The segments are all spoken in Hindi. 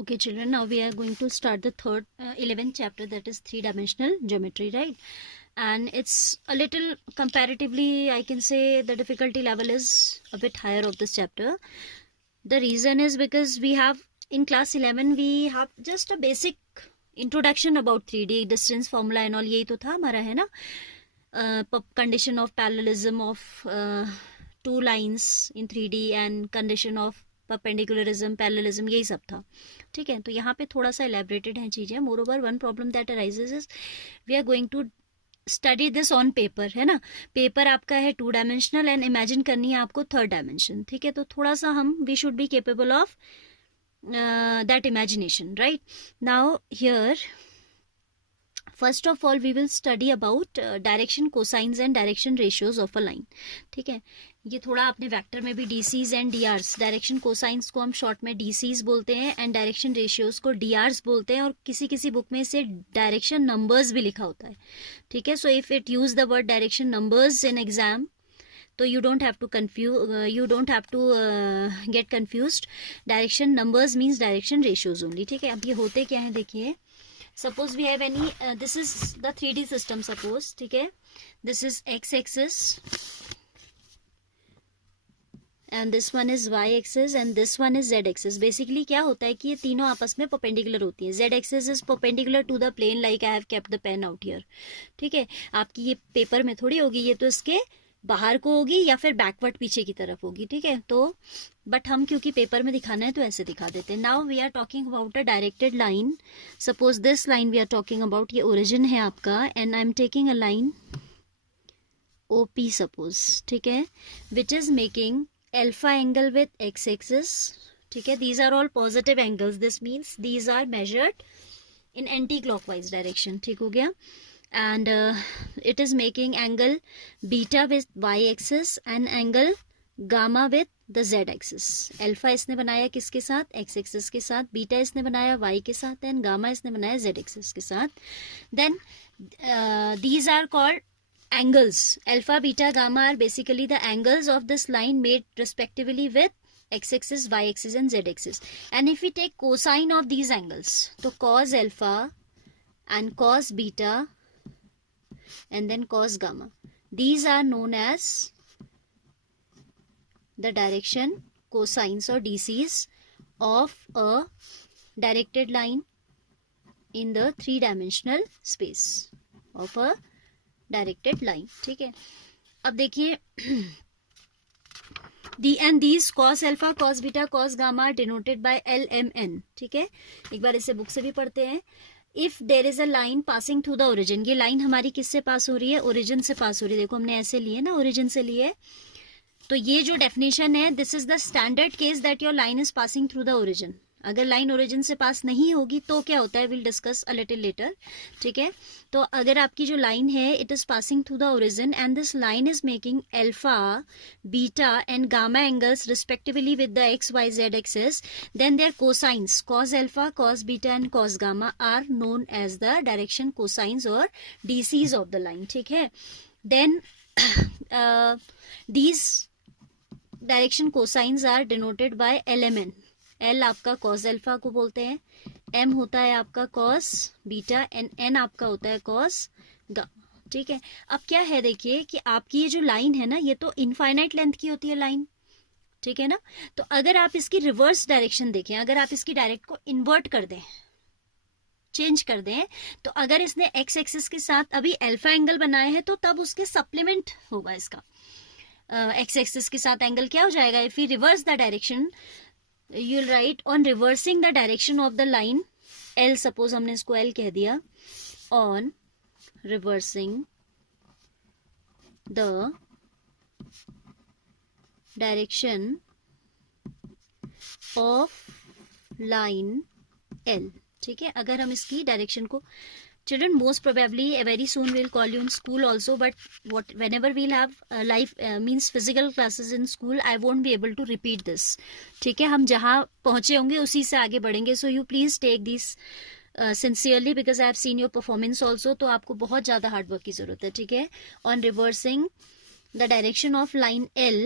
Okay, children, now we are going to start the 11th chapter, that is three-dimensional geometry, right? And it's a little comparatively, I can say the difficulty level is a bit higher of this chapter. The reason is because we have, in class 11, we have just a basic introduction about 3D, distance formula and all, यही तो था हमारा, है ना? Condition of parallelism of two lines in 3D and condition of perpendicularism, parallelism, यही सब था. ठीक है, तो यहाँ पे थोड़ा सा elaborated हैं चीज़ें. Moreover one problem that arises is we are going to study this on paper, है ना. पेपर आपका है 2 डायमेंशनल एंड इमेजिन करनी है आपको 3rd डायमेंशन. ठीक है, तो थोड़ा सा हम we should be capable of that imagination, right. Now here first of all we will study about direction cosines and direction ratios of a line. ठीक है, ये थोड़ा आपने वेक्टर में भी DCs and DRs, direction cosines को हम शॉर्ट में डीसीज बोलते हैं एंड डायरेक्शन रेशियोज को डीआरस बोलते हैं, और किसी किसी बुक में इसे डायरेक्शन नंबर्स भी लिखा होता है. ठीक है, so if it use the word direction numbers in exam, तो you don't have to get confused. Direction numbers means direction ratios only. ठीक है, अब ये होते क्या है देखिए. Suppose we have any this is the 3D system, suppose. ठीक है, this is x axis and this one is y axis and this one is z axis. Basically क्या होता है कि ये तीनों आपस में perpendicular होती हैं. z axis is perpendicular to the plane, like I have kept the pen out here. ठीक है, आपकी ये पेपर में थोड़ी होगी, ये तो इसके बाहर को होगी या फिर बैकवर्ड पीछे की तरफ होगी. ठीक है, तो बट हम क्योंकि पेपर में दिखाना है तो ऐसे दिखा देते हैं. Now we are talking about a directed line. Suppose this line we are talking about, ये ओरिजिन है आपका and I am taking a line OP suppose. ठीक है, which is making alpha angle with x axis. ठीक है, these are all positive angles. This means these are measured in anti clockwise direction. ठीक हो गया. And it is making angle beta with y axis and angle gamma with the z axis. Alpha इसने बनाया किसके साथ, x axis के साथ. बीटा इसने बनाया y के साथ एंड गामा इसने बनाया z axis के साथ. Then these are called angles. Alpha, beta, gamma are basically the angles of this line made respectively with x axis, y axis and z axis. And if we take cosine of these angles, तो cos alpha and cos beta and then cos gamma, these are known as the direction cosines or DCs of a directed line in the 3-dimensional space of a directed line. ठीक है, अब देखिए and these cos alpha, cos beta, cos gamma are denoted by LMN. ठीक है, एक बार इसे बुक से भी पढ़ते हैं. If there is a line passing through the origin, ये लाइन हमारी किससे पास हो रही है, ओरिजिन से पास हो रही है. देखो हमने ऐसे लिए ना, ओरिजिन से लिए. तो ये जो डेफिनेशन है, this is the standard case that your line is passing through the origin. अगर लाइन ओरिजिन से पास नहीं होगी तो क्या होता है, will discuss a little later. ठीक है, तो अगर आपकी जो लाइन है it is passing through the origin and this line is making alpha, beta and gamma angles respectively with the X Y Z axis, then their cosines cos alpha, cos beta and cos gamma are known as the direction cosines और डीसीज ऑफ द लाइन. ठीक है, then these direction cosines are denoted by LMN. L आपका cos अल्फा को बोलते हैं, M होता है आपका cos बीटा एंड N आपका होता है cos गामा. ठीक है, अब क्या है देखिए कि आपकी ये जो लाइन है ना, ये तो इनफाइनाइट लेंथ की होती है लाइन. ठीक है ना, तो अगर आप इसकी रिवर्स डायरेक्शन देखें, अगर आप इसकी डायरेक्ट को इन्वर्ट कर दें, चेंज कर दें, तो अगर इसने x एक्सिस के साथ अभी अल्फा एंगल बनाया है तो तब उसके सप्लीमेंट होगा इसका x एक्सिस के साथ एंगल क्या हो जाएगा. If you reverse the direction, you'll write on reversing the direction of the line L, suppose हमने इसको L कह दिया, on reversing the direction of line L. ठीक है, अगर हम इसकी डायरेक्शन को, children, most probably very soon we'll call you in school also, but whenever we'll have live means physical classes in school, I won't be able to repeat this. ठीक है, हम जहाँ पहुंचे होंगे उसी से आगे बढ़ेंगे. So you please take this sincerely because I have seen your performance also. तो आपको बहुत ज़्यादा हार्ड वर्क की ज़रूरत है. ठीक है, on reversing the direction of line L,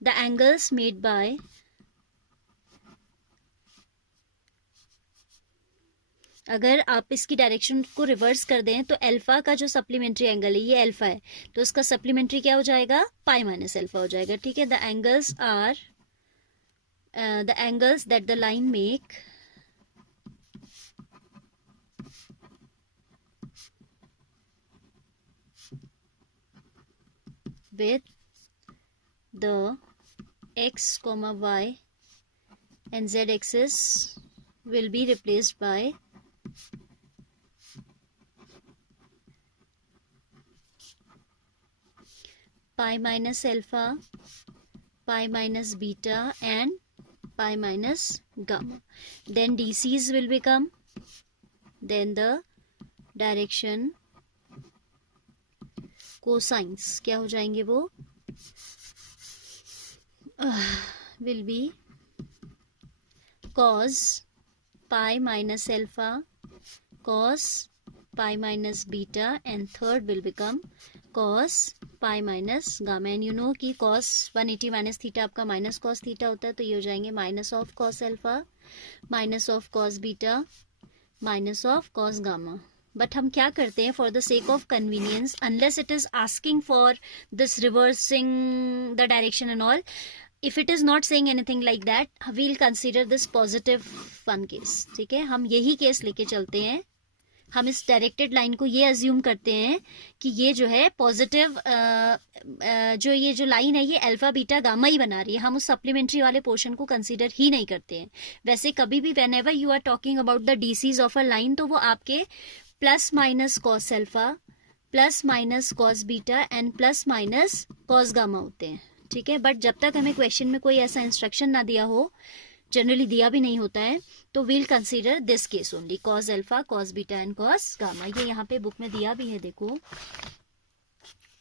the angles made by अगर आप इसकी डायरेक्शन को रिवर्स कर दें तो अल्फा का जो सप्लीमेंट्री एंगल है ये अल्फा है, तो उसका सप्लीमेंट्री क्या हो जाएगा, पाई माइनस अल्फा हो जाएगा. ठीक है. The angles are the angles that the line make with the x, y and z axis will be replaced by pi minus alpha, pi minus beta and pi minus gamma. Then DCs will become, then the direction cosines क्या हो जाएंगे वो, will be cos pi minus alpha, cos pi minus beta and third will become cos pi minus gamma. And you know कि cos 180 minus theta आपका minus cos theta होता है, तो ये हो जाएंगे minus of cos alpha, minus of cos beta, minus of cos gamma. But हम क्या करते हैं, for the sake of convenience, unless it is asking for this reversing the direction and all, if it is not saying anything like that, we'll consider this positive one case. ठीक है. हम यही केस लेके चलते हैं. हम इस डायरेक्टेड लाइन को ये अज्यूम करते हैं कि ये जो है पॉजिटिव, जो ये जो लाइन है ये अल्फा बीटा गामा ही बना रही है. हम उस सप्लीमेंट्री वाले पोर्शन को कंसीडर ही नहीं करते हैं. वैसे कभी भी whenever you are talking about the DCs of a line, तो वो आपके plus minus cos alpha, plus minus cos beta and plus minus cos gamma होते हैं. ठीक है. बट जब तक हमें क्वेश्चन में कोई ऐसा इंस्ट्रक्शन ना दिया हो, जनरली दिया भी नहीं होता है, तो we'll consider this case only, cos alpha, cos beta and cos gamma. ये यहाँ पे बुक में दिया भी है, देखो.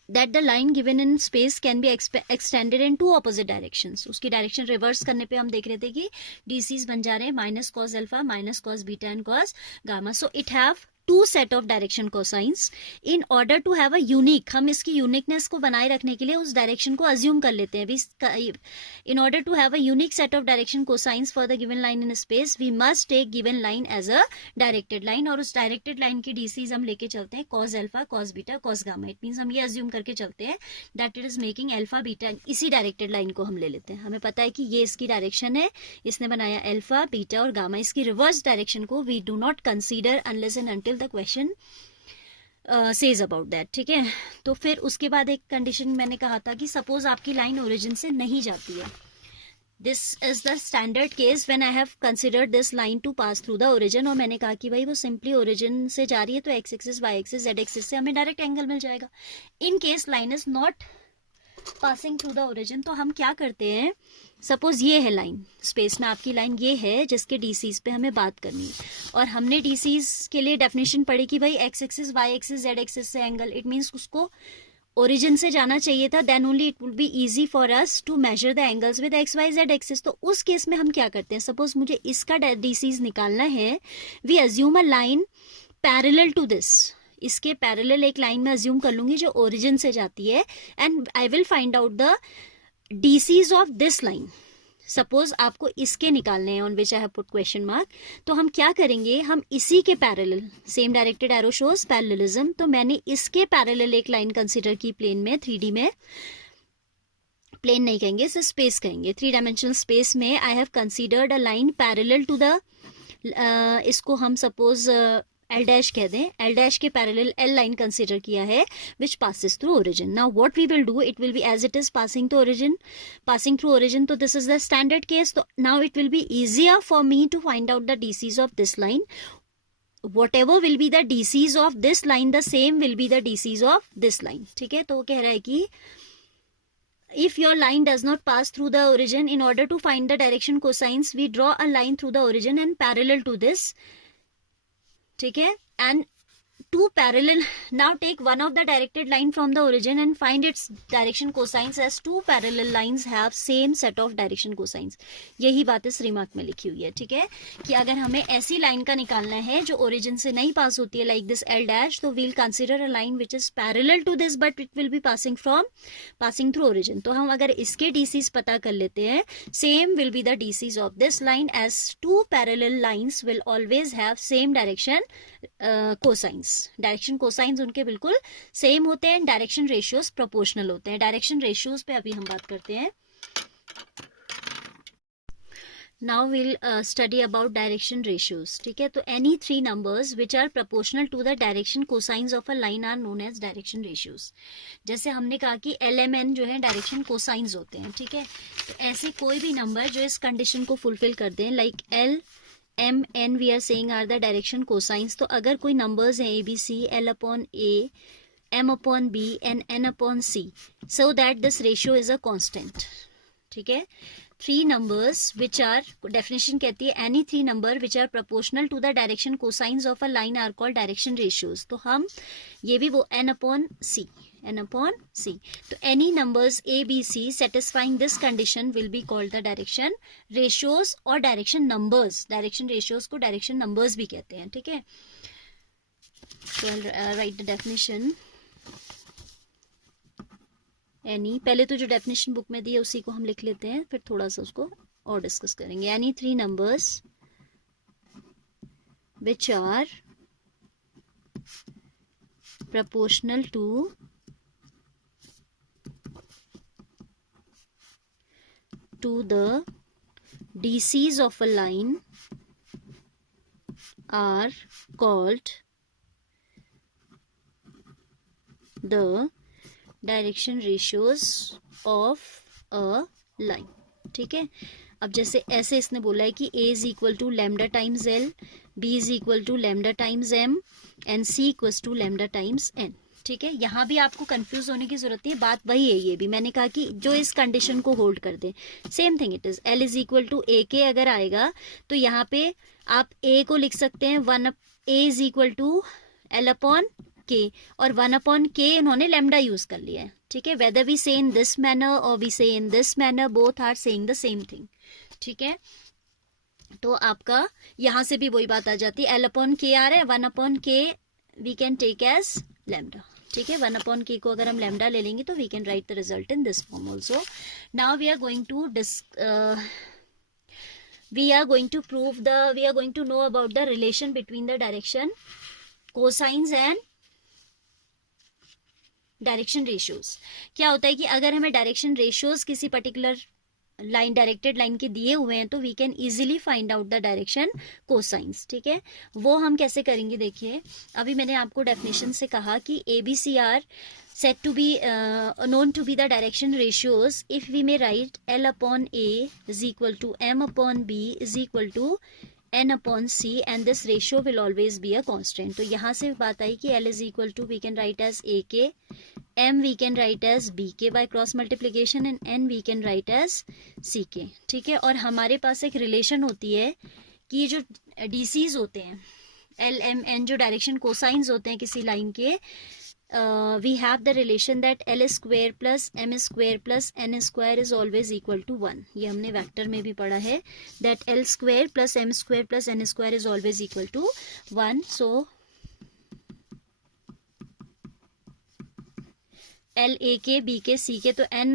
That the line given in space can be extended in two opposite directions. उसकी डायरेक्शन रिवर्स करने पे हम देख रहे थे कि डीसीज बन जा रहे हैं minus cos alpha, minus cos beta and cos gamma. So it have two set of direction cosines. In order to have a unique, हम इसकी यूनिकनेस को बनाए रखने के लिए उस डायरेक्शन को अज्यूम कर लेते हैं. In order to have a unique set of direction cosines for the given line in space, we must take given line as a directed line. और उस डायरेक्टेड लाइन की डीसीज हम लेके चलते हैं cos alpha, cos beta, cos gamma. It means हम ये अज्यूम करके चलते हैं that it is making alpha beta. इसी डायरेक्टेड लाइन को हम ले लेते हैं. हमें पता है कि ये इसकी डायरेक्शन है, इसने बनाया अल्फा बीटा और गामा. इसकी रिवर्स डायरेक्शन को we do not consider unless and until the question says about that. ठीक है. तो फिर उसके बाद एक कंडीशन मैंने कहा था कि सपोज आपकी लाइन ओरिजिन से नहीं जाती है. This is the standard case when I have considered this line to pass through the origin. और मैंने कहा कि भाई वो सिंपली ओरिजिन से जा रही है, तो x axis, y axis, z axis से हमें डायरेक्ट एंगल मिल जाएगा. In case line is not passing through the origin, तो हम क्या करते हैं, सपोज ये है लाइन, स्पेस में आपकी लाइन ये है जिसके डीसीज पे हमें बात करनी है. और हमने डीसीज के लिए डेफिनेशन पढ़ी कि भाई x axis, y axis, z axis से एंगल, इट मीन्स उसको ओरिजिन से जाना चाहिए था. Then only it will be easy for us to measure the angles with x Y Z axis. तो उस केस में हम क्या करते हैं, सपोज मुझे इसका डीसीज निकालना है, we assume a line parallel to this. इसके पैरेलल एक लाइन में अज्यूम कर लूंगी जो ओरिजिन से जाती है, and I will find out the DCs of this line. Suppose आपको इसके निकालने हैं on which I have put question mark. तो हम क्या करेंगे, हम इसी के parallel, same directed arrow shows parallelism, तो मैंने इसके पैरेलल एक लाइन कंसीडर की प्लेन में, 3D में, प्लेन नहीं कहेंगे, सिर्फ स्पेस कहेंगे, 3 डायमेंशनल स्पेस में I have considered a line parallel to the, इसको हम सपोज एल डैश कह दें, एल डैश के पैरेलल एल लाइन कंसीडर किया है which passes through origin. Now what we will do, it will be as it is passing to origin, passing through origin. तो this is the standard case. तो now it will be easier for me to find out the DCs of this line. whatever will be the DCs of this line, the same will be the DCs of this line. ठीक है. तो वो कह रहा है कि if your line does not pass through the origin, in order to find the direction cosines, we draw a line through the origin and parallel to this. ठीक है. And two parallel, now take one of the directed line from the origin and find its direction cosines as two parallel lines have same set of direction cosines. यही बात इस रिमार्क में लिखी हुई है, ठीक है, कि अगर हमें ऐसी लाइन का निकालना है जो ओरिजिन से नहीं पास होती है, लाइक दिस एल डैश, तो we'll consider a line which is parallel to this but it will be passing through origin. तो हम अगर इसके डीसीज पता कर लेते हैं, same will be the DCs of this line as two parallel lines will always have same direction cosines. Direction cosines उनके बिल्कुल सेम होते हैं. डायरेक्शन रेशियोज प्रोपोर्शनल होते हैं. डायरेक्शन रेशियोज पे अभी हम बात करते हैं. Now will study about direction ratios, ठीक है. तो any three numbers which are proportional to the direction cosines of a line are known as direction ratios. जैसे हमने कहा कि LMN जो है डायरेक्शन कोसाइंस होते हैं, ठीक है. तो ऐसे कोई भी नंबर जो इस कंडीशन को फुलफिल कर दें, like LMN we are saying are the direction cosines. तो अगर कोई नंबर्स हैं ABC, L/A, M/B and N/C, so that this ratio is a constant, ठीक है. Three numbers which are, definition कहती है any three number which are proportional to the direction cosines of a line are called direction ratios. तो हम ये भी वो N/C. तो any numbers A, B, C satisfying this condition will be called the direction ratios or direction numbers. Direction ratios को direction numbers भी कहते हैं, ठीक है. So I'll write the definition. Any, पहले तो जो definition book में दी है उसी को हम लिख लेते हैं, फिर थोड़ा सा उसको और डिस्कस करेंगे. Any three numbers which are proportional to the DCs of a line are called the direction ratios of a line, ठीक है. अब जैसे ऐसे इसने बोला है कि A is equal to lambda times L, B is equal to lambda times M and C equals to lambda times N, ठीक है. यहाँ भी आपको कंफ्यूज होने की जरूरत है, बात वही है. ये भी मैंने कहा कि जो इस कंडीशन को होल्ड कर दे, same thing it is. L is equal to AK अगर आएगा तो यहाँ पे आप A को लिख सकते हैं A is equal to L/K और 1/K इन्होंने लैम्डा यूज कर लिया है, ठीक है. Whether we say in this manner और we say in this manner, both are saying the same thing, ठीक है. तो आपका यहाँ से भी वही बात आ जाती है. L/K आ रहा है, 1/K we can take as lambda, ठीक है. 1/K को अगर हम लैम्डा ले लेंगे तो we can write the result in this form also. Now we are going to know about the relation between the direction cosines and direction ratios. क्या होता है कि अगर हमें डायरेक्शन रेशियोज किसी पर्टिकुलर लाइन, डायरेक्टेड लाइन के दिए हुए हैं, तो we can easily find out the direction cosines, ठीक है. वो हम कैसे करेंगे, देखिए. अभी मैंने आपको डेफिनेशन से कहा कि ABC are said to be known to be the direction ratios if we may write L/A is equal to M/B is equal to N/C and this ratio will always be a constant. तो यहाँ से बात आई कि L is equal to we can write as AK, M we can write as BK by cross multiplication and N we can write as CK, ठीक है. और हमारे पास एक रिलेशन होती है कि जो DCs होते हैं, LMN जो डायरेक्शन कोसाइंस होते हैं किसी लाइन के, we have the relation that L square plus M square plus N square is always equal to 1. ये हमने वेक्टर में भी पढ़ा है that L square plus M square plus N square is always equal to 1. So L, AK, BK, CK, तो N,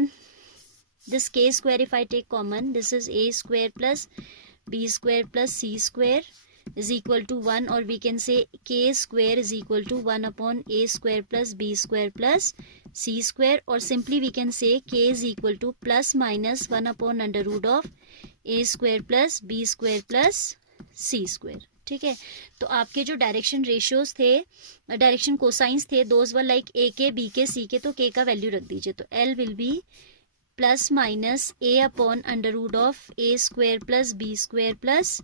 this K square if I take common, this is A square plus B square plus C square is equal to 1, or we can say K square is equal to 1/A square plus B square plus C square, or simply we can say K is equal to plus minus 1/√ of A square plus B square plus C square, ठीक है. तो आपके जो डायरेक्शन रेशियोज थे, डायरेक्शन कोसाइंस थे, those were like AK, BK, CK, तो K का वैल्यू रख दीजिए. तो L will be plus minus A/√ of A square plus B square plus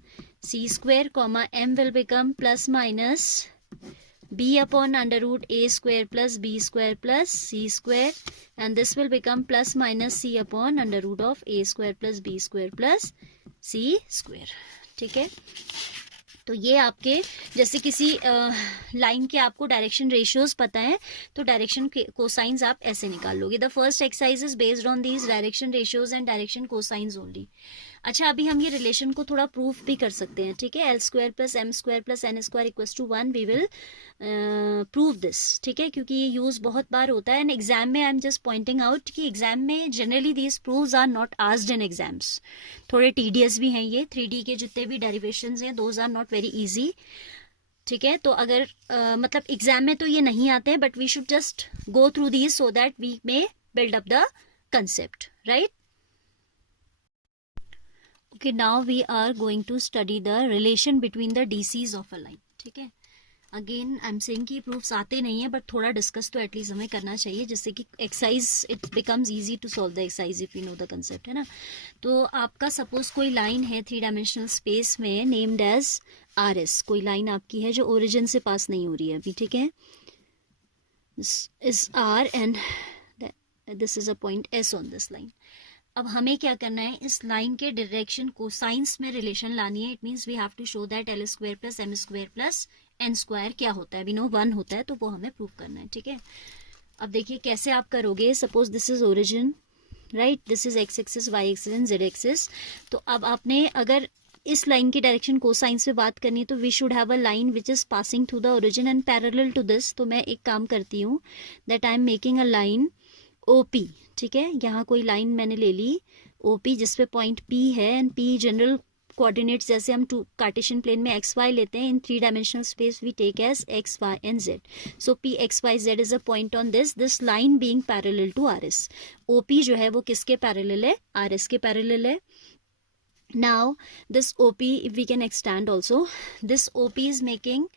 C square, comma M will become plus minus B/√ A square plus B square plus C square, and this will become plus minus C/√ of A square plus B square plus C square, ठीक है. तो ये आपके जैसे किसी लाइन के आपको डायरेक्शन रेशियोज पता है तो डायरेक्शन कोसाइंस आप ऐसे निकाल लोगे. The first exercise is based on these direction ratios and direction cosines only. अच्छा, अभी हम ये रिलेशन को थोड़ा प्रूफ भी कर सकते हैं. ठीक है, L square plus M square plus N square equals to 1. We will prove this. ठीक है, क्योंकि ये यूज बहुत बार होता है एंड एग्जाम में I am just pointing out कि एग्जाम में generally these proves are not asked in exams. थोड़े टीडियस भी हैं ये. 3D के जितने भी डेरिवेशंस हैं those are not very easy. ठीक है, तो अगर मतलब एग्जाम में तो ये नहीं आते हैं but we should just go through these so that we may build up the concept. Right. Okay, now we are going to study the relation between the DCs of a line. ठीक है, अगेन आई एम सेइंग कि प्रूफ्स आते नहीं है बट थोड़ा डिस्कस तो एटलीस्ट हमें करना चाहिए जिससे कि exercise it becomes easy to solve the exercise if you know the concept. है ना. तो आपका सपोज कोई लाइन है 3 डायमेंशनल स्पेस में नेम्ड एज आर एस. कोई लाइन आपकी है जो ओरिजिन से पास नहीं हो रही है अभी. ठीक है, this is R and this is a point S on this line. अब हमें क्या करना है, इस लाइन के डायरेक्शन को साइंस में रिलेशन लानी है. It means we have to show that L square plus M square plus N square क्या होता है. वी नो 1 होता है तो वो हमें प्रूव करना है. ठीक है, अब देखिए कैसे आप करोगे. Suppose this is origin, right. This is x axis, y axis and z axis. तो अब आपने अगर इस लाइन की डायरेक्शन को साइंस में बात करनी है तो we should have a line which is passing through the origin and parallel to this. तो मैं एक काम करती हूँ that I am making a line OP. ठीक है, यहाँ कोई लाइन मैंने ले ली ओपी जिसपे पॉइंट पी है एंड पी जनरल कोऑर्डिनेट्स जैसे हम कार्टेशियन प्लेन में एक्स वाई लेते हैं. In 3 dimensional space we take as x y and z. So P x Y z is a point on this line being parallel to R S. OP जो है वो किसके पैरेलल है, आर एस के पैरेलल है. Now this OP if we can extend also, this OP is making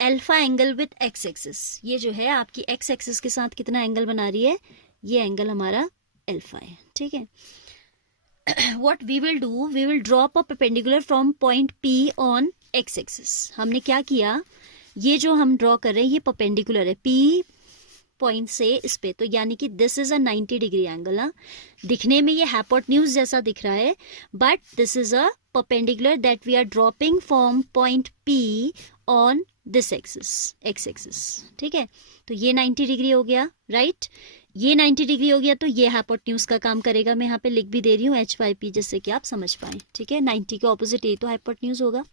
alpha angle with x axis. ये जो है आपकी एक्स एक्सिस के साथ कितना एंगल बना रही है, ये एंगल हमारा अल्फा है. ठीक है, what we will do, we will drop a perpendicular from point P on x axis. हमने क्या किया, ये जो हम ड्रॉ कर रहे हैं ये परपेंडिकुलर है P पॉइंट से इस पे. तो यानी कि this is a 90 degree angle. दिखने में ये हाइपोटेन्यूज जैसा दिख रहा है but this is a perpendicular that we are dropping from point P on this axis, x axis. ठीक है, तो ये 90 डिग्री हो गया. राइट, ये 90 डिग्री हो गया तो ये हाइपोटेन्यूज का काम करेगा. मैं यहाँ पे लिख भी दे रही हूँ एच वाई पी जिससे कि आप समझ पाए. ठीक है, 90 के ऑपोजिट ये तो हाइपोटेन्यूज होगा.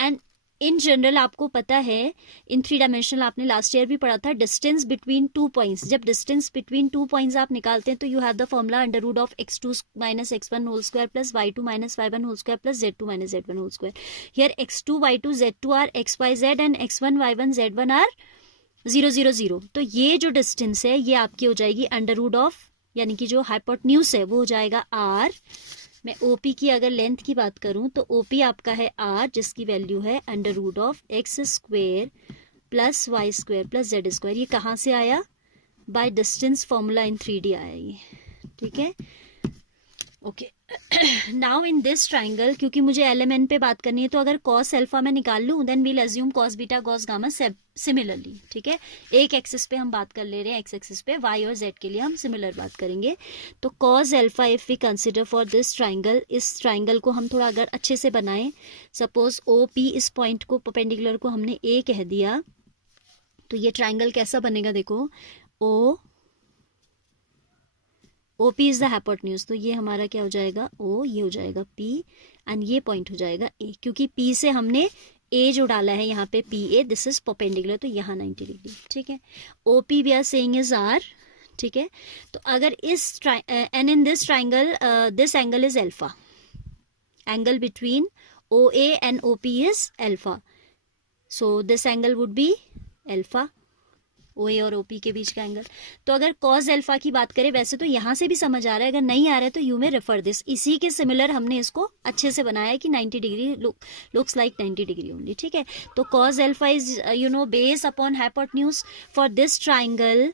एंड इन जनरल आपको पता है इन 3 डायमेंशनल आपने लास्ट ईयर भी पढ़ा था डिस्टेंस बिटवीन 2 पॉइंट्स. जब डिस्टेंस बिटवीन 2 पॉइंट्स आप निकालते हैं तो you have the formula under root of x2 minus x1 whole square plus y2 minus y1 whole square plus z2 minus z1 whole square. Here x2 y2 z2 are x y z and x1 y1 z1 are 0 0 0. तो ये जो डिस्टेंस है ये आपकी हो जाएगी अंडर रूट ऑफ, यानी कि जो हाइपोटेन्यूज है वो हो जाएगा r. मैं ओपी की अगर लेंथ की बात करूं तो ओपी आपका है r जिसकी वैल्यू है under root of x square plus y square plus z square. ये कहाँ से आया, by distance formula in 3D आया ये. ठीक है, okay. Now in this triangle क्योंकि मुझे LMN पे बात करनी है तो अगर कॉस अल्फा मैं निकाल लूँ then we'll assume cos beta cos gamma similarly. ठीक है, एक एक्सिस पे हम बात कर ले रहे हैं, एक्स एक्सिस पे वाई और जेड के लिए हम सिमिलर बात करेंगे. तो cos alpha if we consider for this triangle, इस ट्राइंगल को हम थोड़ा अगर अच्छे से बनाएं, सपोज ओ पी इस पॉइंट को परपेंडिकुलर को हमने ए कह दिया तो ये ट्राइंगल कैसा बनेगा. देखो OP इज द हाइपोटेन्यूज. तो ये हमारा क्या हो जाएगा O, ये हो जाएगा P एंड ये पॉइंट हो जाएगा A. क्योंकि P से हमने A जो डाला है यहाँ पे PA, दिस इज परपेंडिकुलर तो यहाँ 90 डिग्री. ठीक है, OP we are saying is R. ठीक है, तो अगर इस and in this triangle this angle is alpha. Angle between OA and OP is alpha. So this angle would be alpha, OA और OP के बीच का एंगल. तो अगर कॉस अल्फा की बात करें, वैसे तो यहाँ से भी समझ आ रहा है, अगर नहीं आ रहा है तो यू में रेफर दिस. इसी के सिमिलर हमने इसको अच्छे से बनाया है कि 90 degree looks like 90 degree only. ठीक है, तो cos alpha is you know base upon hypotenuse for this triangle.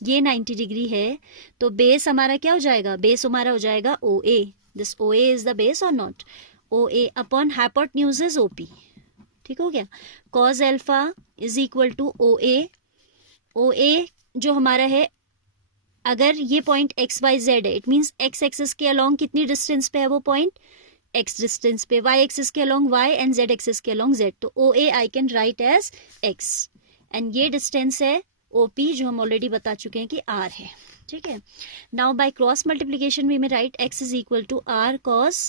ये 90 डिग्री है तो बेस हमारा क्या हो जाएगा, बेस हमारा हो जाएगा OA. This OA is the base और not. OA upon hypotenuse is OP. ठीक हो गया, cos alpha is equal to OA. OA जो हमारा है, अगर ये पॉइंट XYZ है इट मीन्स एक्स एक्सिस के अलोंग कितनी डिस्टेंस पे है वो पॉइंट, x डिस्टेंस पे, y एक्सिस के along y and z axis के अलोंग z, तो OA I can write as x and ये डिस्टेंस है OP जो हम ऑलरेडी बता चुके हैं कि r है, ठीक है. Now by cross multiplication we may write x is equal to r cos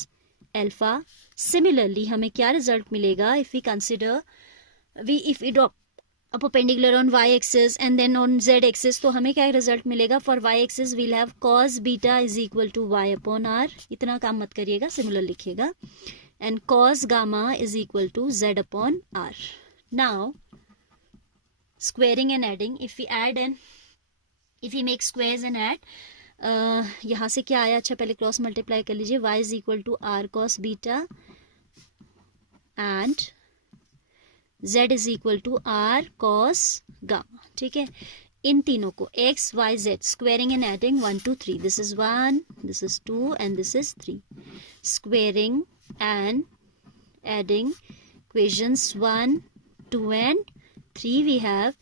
alpha. Similarly हमें क्या रिजल्ट मिलेगा if we consider if we drop a perpendicular on y axis and then on z axis, तो हमें क्या रिजल्ट मिलेगा. फॉर y axis we'll have cos beta is equal to y upon r. इतना काम मत करिएगा, सिमिलर लिखिएगा. And cos gamma is equal to z upon r. Now squaring and adding, if we add and if we make squares and add, यहाँ से क्या आया. अच्छा पहले क्रॉस मल्टीप्लाई कर लीजिए. y is equal to r cos beta and z is equal to r cos gamma, ठीक है. इन तीनों को x y z squaring and adding 1 2 3. This is 1, this is 2 and this is 3. Squaring and adding equations 1 2 and 3 we have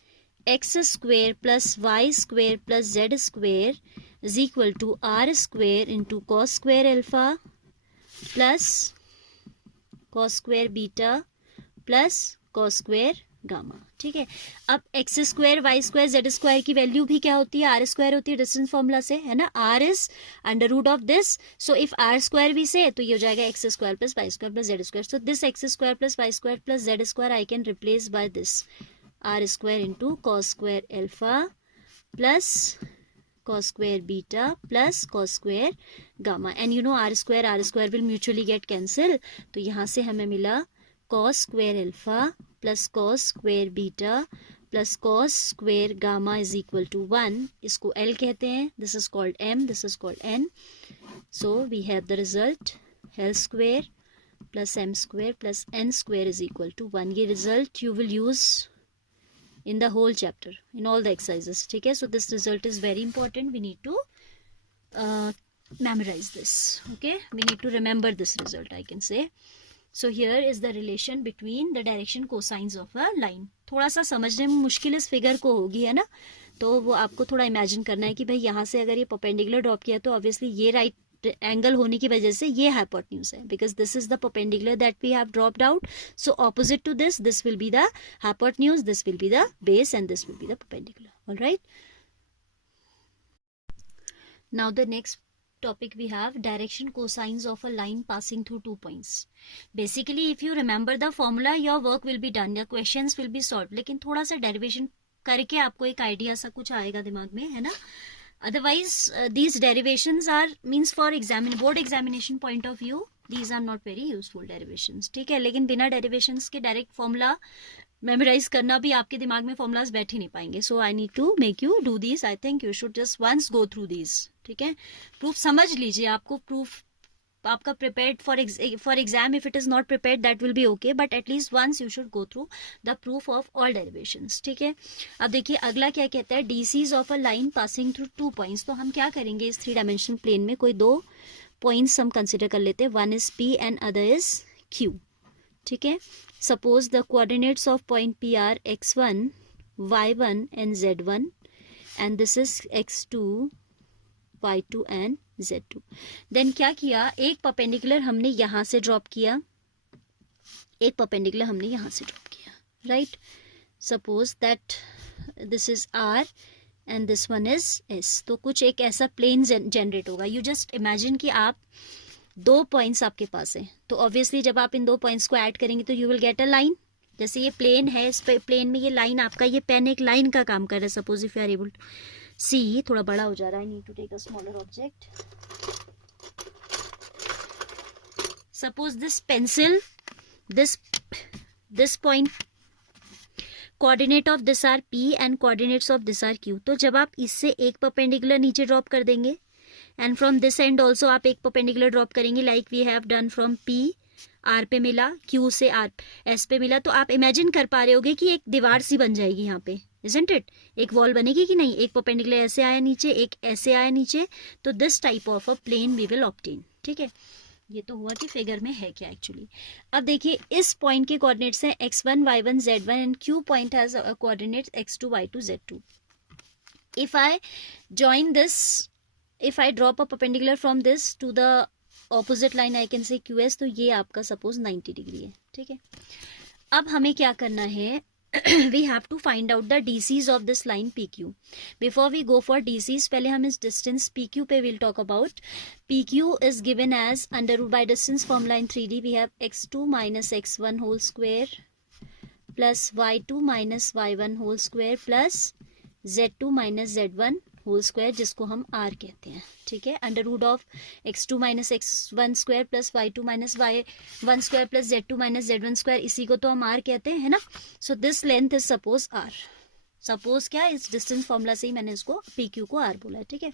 x square plus y square plus z square is equal to r square into cos square alpha plus cos square beta plus cos square gamma, ठीक है. अब x square y square z square की वैल्यू भी क्या होती है, आर स्क्वायर होती है डिस्टेंस फॉर्मूला से, है ना. R is under root of this, so if R square भी से तो ये हो जाएगा x square plus y square plus z square. So this x square plus y square plus z square I can replace by this R square into cos square alpha plus cos square beta plus cos square gamma, and you know r square will mutually get cancel. तो यहाँ से हमें मिला cos square alpha plus cos square beta plus cos square gamma is equal to 1. इसको L कहते हैं. This is called M, this is called N. So we have the result L square plus M square plus N square is equal to 1. ये result you will use in the whole chapter, in all the exercises, ठीक है. So this result is very important. We need to memorize this, okay. We need to remember this result, I can say. So here is the relation between the direction cosines of a line. थोड़ा सा समझने में मुश्किल इस फिगर को होगी, है ना. तो वो आपको थोड़ा इमेजिन करना है कि भाई यहाँ से अगर ये परपेंडिकुलर ड्रॉप किया तो ऑब्वियसली ये राइट एंगल होने की वजह से ये हाइपोटेन्यूज है, because this is the perpendicular that we have dropped out. So opposite to this will be the hypotenuse, this will be the base and this will be the perpendicular. Alright, now the next topic we have direction cosines of a line passing through 2 points. Basically if you remember the formula your work will be done, your questions will be solved. लेकिन थोड़ा सा derivation करके आपको एक idea सा कुछ आएगा दिमाग में, है ना. Otherwise these derivations are means for board examination point of view these are not very useful derivations, ठीक है. लेकिन बिना derivations के direct formula मेमोराइज करना भी आपके दिमाग में फॉर्मूलाज बैठ ही नहीं पाएंगे. So I need to make you do this. I think you should just once go through this, ठीक है. प्रूफ समझ लीजिए. आपको प्रूफ आपका prepared for exam, if it is not prepared that will be okay, but at least once you should go through the proof of all derivations, ठीक है. अब देखिए अगला क्या कहता है, DCs of a line passing through 2 points. तो हम क्या करेंगे, इस 3 डायमेंशनल प्लेन में कोई 2 पॉइंट्स हम कंसिडर कर लेते हैं. One is P and other is Q, ठीक है. Suppose the coordinates of point P are x1, y1 and z1 and this is x2, y2 and z2. Then क्या किया, एक परपेंडिकुलर हमने यहाँ से ड्रॉप किया, एक परपेंडिकुलर हमने यहाँ से ड्रॉप किया, right. Suppose that this is R and this one is S. तो कुछ एक ऐसा प्लेन जनरेट होगा. You just imagine कि आप 2 पॉइंट्स आपके पास है, तो ऑब्वियसली जब आप इन 2 पॉइंट्स को ऐड करेंगे तो you will get a line. जैसे ये प्लेन है, इस प्लेन में ये लाइन आपका, ये पेन एक लाइन का काम कर रहा है. Suppose if you are able to see, थोड़ा बड़ा हो जा रहा है, I need to take a smaller object. Suppose this pencil, this point, coordinate of this are P and coordinates of this are Q. तो जब आप इससे एक परपेंडिकुलर नीचे ड्रॉप कर देंगे and from this end also आप एक परपेंडिकुलर ड्रॉप करेंगे, like we have done from P, R पे मिला, क्यू से आर एस पे मिला. तो आप इमेजिन कर पा रहे होगे कि एक दीवार सी बन जाएगी यहाँ पे, इजंट इट. एक वॉल बनेगी कि नहीं, एक परपेंडिकुलर ऐसे आया नीचे, एक ऐसे आया नीचे. तो this type of a plane we will obtain, ठीक है. ये तो हुआ कि फिगर में है क्या एक्चुअली. अब देखिए इस पॉइंट के कोऑर्डिनेट्स हैं x1, y1, z1 and Q point has coordinates x2, y2, z2. If I join this, if I drop a perpendicular from this to the opposite line I can say QS, तो ये आपका सपोज 90 डिग्री है, ठीक है। अब हमें क्या करना है, we have to find out the DCs of this line PQ. Before we go for DCs, पहले हम इस distance PQ पे we'll talk about. PQ is given as under root by distance formula in 3D. We have x2 minus x1 whole square plus y2 minus y1 whole square plus z2 minus z1 whole square, जिसको हम R कहते हैं, ठीक है। Under root of x2 minus x1 square plus y2 minus y1 square plus z2 minus z1 square, इसी को तो हम R कहते हैं, है ना। So this length is suppose R। Suppose क्या, इस डिस्टेंस फॉर्मूला से ही मैंने इसको PQ को R बोला है, ठीक है।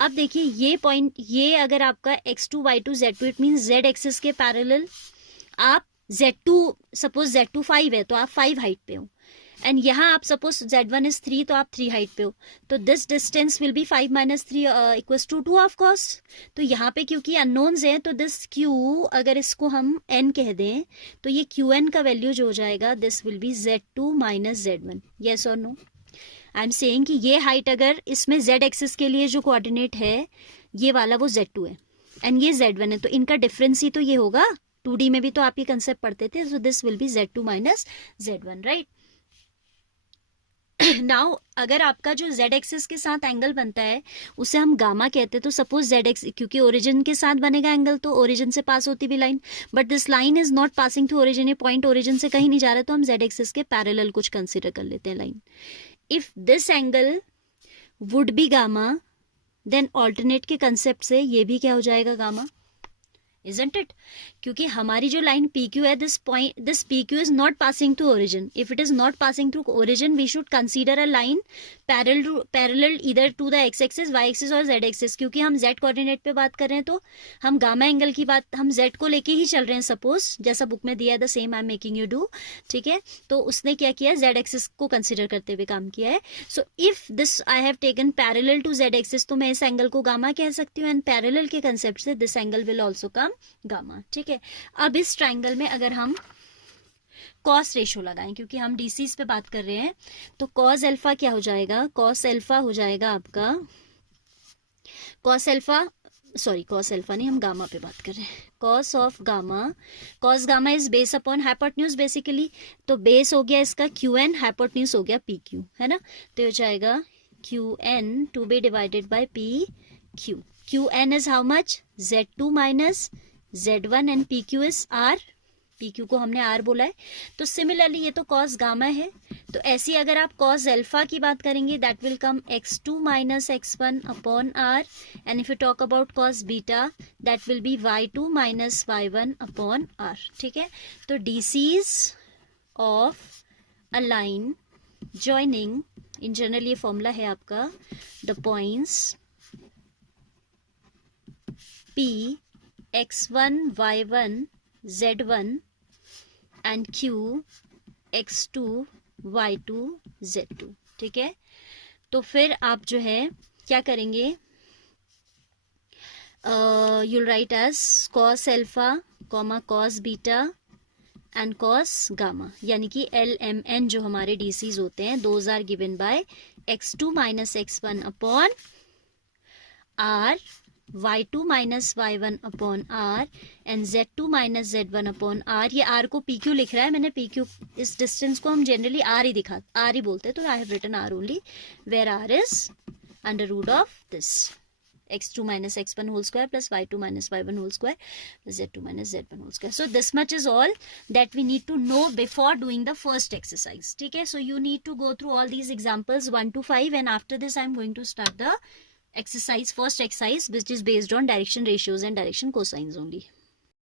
अब देखिए ये पॉइंट, ये अगर आपका x2 y2 z2, it mean z axis के पैरेलल आप z2, सपोज z2 5 है तो आप 5 हाइट पे हो, एंड यहाँ आप सपोज z1 इज 3 तो आप 3 हाइट पे हो, तो this distance will be 5 minus 3 equals to 2 of course. तो यहाँ पे क्योंकि अननोन्स हैं तो दिस q, अगर इसको हम n कह दें तो ये qn का वैल्यू जो हो जाएगा, this will B z2 minus z1। Yes और नो? आई एम सेइंग कि ये हाइट अगर इसमें z एक्सिस के लिए जो कोऑर्डिनेट है ये वाला वो z2 है एंड ये z1 है, तो इनका डिफरेंस ही तो ये होगा। 2D में भी तो आप ये कंसेप्ट पढ़ते थे। So this will B z2 minus z1, right. Now अगर आपका जो z एक्सिस के साथ एंगल बनता है उसे हम गामा कहते हैं, तो सपोज z एक्स, क्योंकि ओरिजिन के साथ बनेगा एंगल तो ओरिजिन से पास होती भी line, but this line is not passing through origin, ये पॉइंट ओरिजिन से कहीं नहीं जा रहा, तो हम z एक्सिस के पैरेलल कुछ कंसीडर कर लेते हैं line. If this angle would be gamma, then alternate के कंसेप्ट से ये भी क्या हो जाएगा, गामा, isn't it? क्योंकि हमारी जो लाइन PQ है, this PQ is not passing through origin. If it is not passing through origin, we should consider a line parallel either to the x axis, y axis और z axis. क्योंकि हम z कोऑर्डिनेट पे बात कर रहे हैं तो हम गामा एंगल की बात हम z को लेके ही चल रहे हैं, सपोज जैसा बुक में दिया है, the same I am making you do, ठीक है। तो उसने क्या किया, z एक्सिस को कंसिडर करते हुए काम किया है। So if this I have taken parallel to z axis, तो मैं इस एंगल को गामा कह सकती हूँ, एंड पैरेलल के कंसेप्ट से this angle will also come gamma, ठीक है। अब इस ट्राइंगल में अगर हम कॉस रेशो लगाएं, क्योंकि हम डीसीज पे बात कर रहे हैं, तो कॉस अल्फा क्या हो जाएगा, कॉस अल्फा हो जाएगा आपका, कॉस अल्फा नहीं, हम गामा पे बात कर रहे हैं। Cos of gamma, cos gamma is base upon hypotenuse basically, तो बेस हो गया इसका QN, हाइपोटेन्यूज हो गया PQ, है ना। तो हो जाएगा QN to be divided by PQ। QN is how much, Z2 minus Z1 and PQ is R, PQ को हमने R बोला है। तो सिमिलरली ये तो कॉस गामा है, तो ऐसी अगर आप कॉस अल्फा की बात करेंगे, that will come x2 minus x1 upon R, and if you talk about cos beta, that will B y2 minus y1 upon R, ठीक है। तो DCs of a line joining, in general ये फॉर्मूला है आपका, the points P x1 y1 z1 and Q x2 y2 z2, ठीक है। तो फिर आप जो है क्या करेंगे, you'll write as cos alpha, cos beta and cos gamma, यानी कि LMN जो हमारे DCs होते हैं, those are given by x2 minus x1 upon R, y2 minus y1 upon R and z2 minus z1 upon R। ये R को PQ लिख रहा है मैंने, PQ इस डिस्टेंस को हम जनरली R ही बोलते हैं, तो I have written R only, where R is under root of this x2 minus x1 whole square plus y2 minus y1 whole square plus z2 minus z1 whole square. So this much is all that we need to know before doing the first exercise, ठीक है। So you need to go through all these examples 1 to 5, and after this I am going to start the first exercise which is based on direction ratios and direction cosines only.